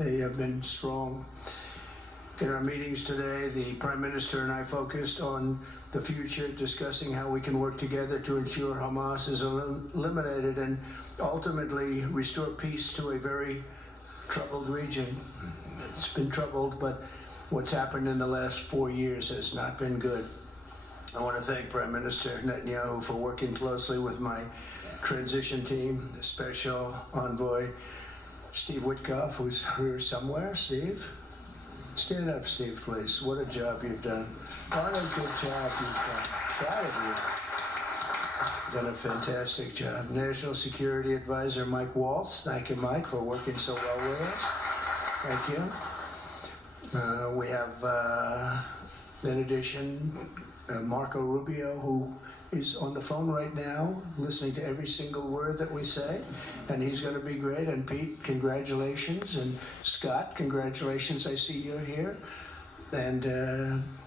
They have been strong. In our meetings today, the Prime Minister and I focused on the future, discussing how we can work together to ensure Hamas is eliminated and ultimately restore peace to a very troubled region. It's been troubled, but what's happened in the last 4 years has not been good. I want to thank Prime Minister Netanyahu for working closely with my transition team, the Special Envoy Steve Witkoff, who's here somewhere. Steve? Stand up, Steve, please. What a job you've done. What a good job you've done. Proud of you. Done a fantastic job. National Security Advisor Mike Waltz. Thank you, Mike, for working so well with us. Thank you. We have, in addition, Marco Rubio, who is on the phone right now, listening to every single word that we say, and he's going to be great. And Pete, congratulations. And Scott, congratulations. I see you're here. And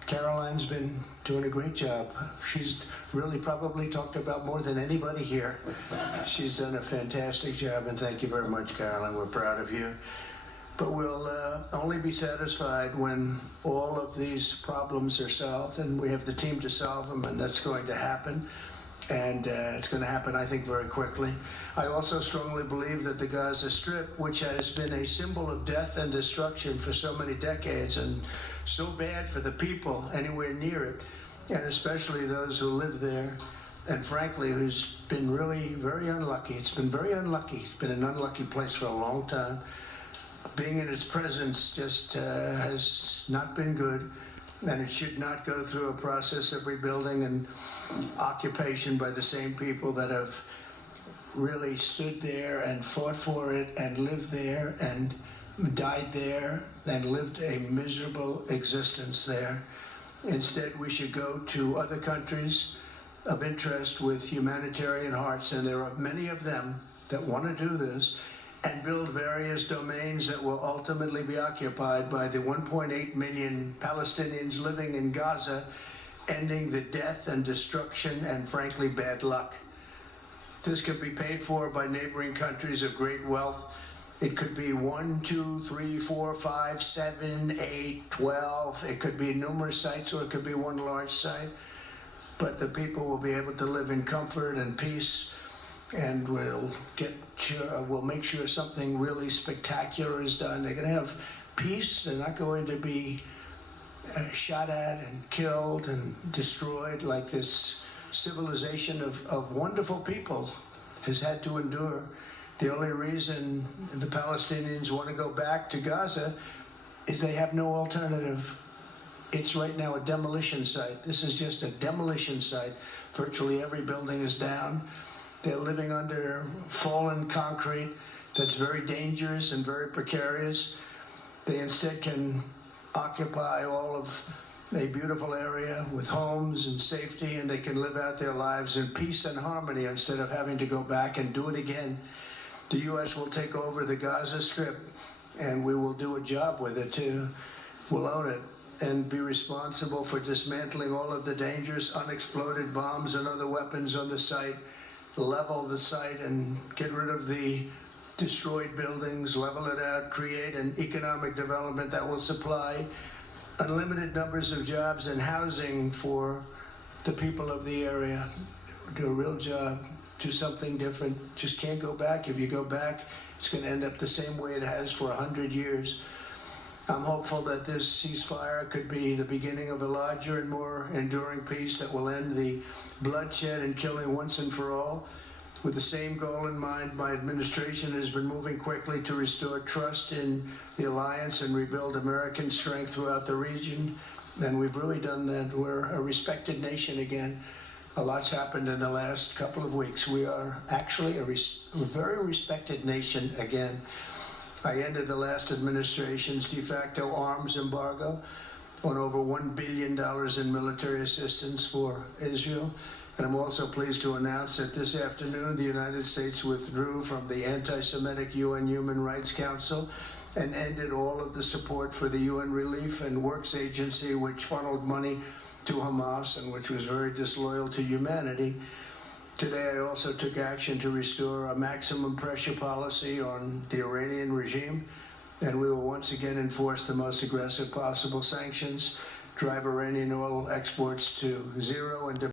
Caroline's been doing a great job. She's really probably talked about more than anybody here. She's done a fantastic job, and thank you very much, Caroline. We're proud of you. But we'll only be satisfied when all of these problems are solved, and we have the team to solve them, and that's going to happen. And it's going to happen, I think, very quickly. I also strongly believe that the Gaza Strip, which has been a symbol of death and destruction for so many decades, and so bad for the people anywhere near it, and especially those who live there, and frankly, who's been really very unlucky. It's been very unlucky. It's been an unlucky place for a long time. Being in its presence just has not been good, and it should not go through a process of rebuilding and occupation by the same people that have really stood there and fought for it and lived there and died there and lived a miserable existence there. Instead, we should go to other countries of interest with humanitarian hearts, and there are many of them that want to do this, and build various domains that will ultimately be occupied by the 1.8 million Palestinians living in Gaza, ending the death and destruction and, frankly, bad luck. This could be paid for by neighboring countries of great wealth. It could be 1, 2, 3, 4, 5, 7, 8, 12. It could be numerous sites, or it could be one large site. But the people will be able to live in comfort and peace, and we'll make sure something really spectacular is done. They're going to have peace. They're not going to be shot at and killed and destroyed like this civilization of wonderful people has had to endure. The only reason the Palestinians want to go back to Gaza is they have no alternative. It's right now a demolition site. This is just a demolition site. Virtually every building is down. They're living under fallen concrete that's very dangerous and very precarious. They instead can occupy all of a beautiful area with homes and safety, and they can live out their lives in peace and harmony instead of having to go back and do it again. The U.S. will take over the Gaza Strip, and we will do a job with it too. We'll own it and be responsible for dismantling all of the dangerous unexploded bombs and other weapons on the site, level the site and get rid of the destroyed buildings, level it out, create an economic development that will supply unlimited numbers of jobs and housing for the people of the area. Do a real job, do something different. Just can't go back. If you go back, it's going to end up the same way it has for 100 years. I'm hopeful that this ceasefire could be the beginning of a larger and more enduring peace that will end the bloodshed and killing once and for all. With the same goal in mind, my administration has been moving quickly to restore trust in the alliance and rebuild American strength throughout the region. And we've really done that. We're a respected nation again. A lot's happened in the last couple of weeks. We are actually a very respected nation again. I ended the last administration's de facto arms embargo on over $1 billion in military assistance for Israel. And I'm also pleased to announce that this afternoon, the United States withdrew from the anti-Semitic UN Human Rights Council and ended all of the support for the UN Relief and Works Agency, which funneled money to Hamas and which was very disloyal to humanity. Today, I also took action to restore a maximum pressure policy on the Iranian regime and we will once again enforce the most aggressive possible sanctions, drive Iranian oil exports to zero, and